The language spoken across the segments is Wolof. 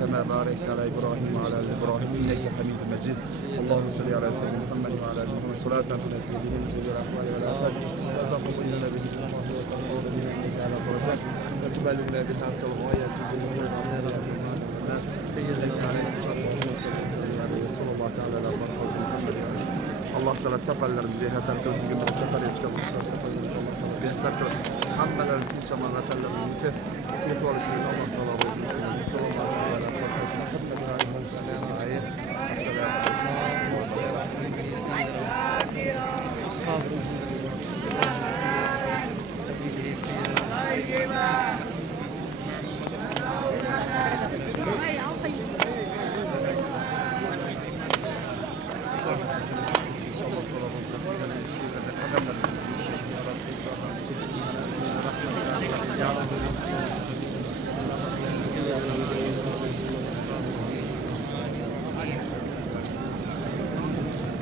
كما باركت على إبراهيم وعلى آل إبراهيم إنك حميد مجيد. اللهم صل على سيدنا محمد وعلى آل محمد صلاة تنجي به من جميع الأحوال والآفات وتقبل لنا به الأمر وتقبل بنا إنك على درجات وتبلغنا بها أقصى الغايات في جميع الأمور سيدنا عليه صلى الله تعالى على محمد. Allah Teala seferlerimizi yeterli günleri sefer yaşamışlar, seferlerimizi Allah Teala yeterli hamdelerin inşallah vatanlarının yeterli oluşunu Allah Teala razı olsun. Sallallahu aleyhi ve sellem.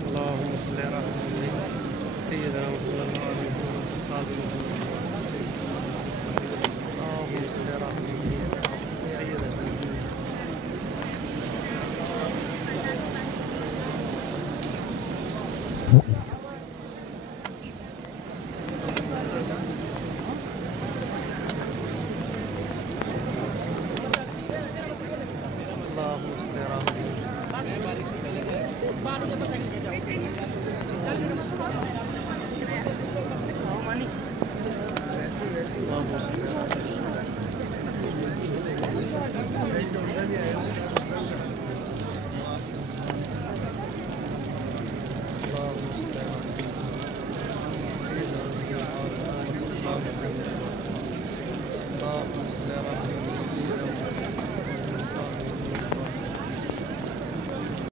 اللهم صل على سيدنا محمد وعلى اله وصحبه اللهم صل على سيدنا اللهم صل على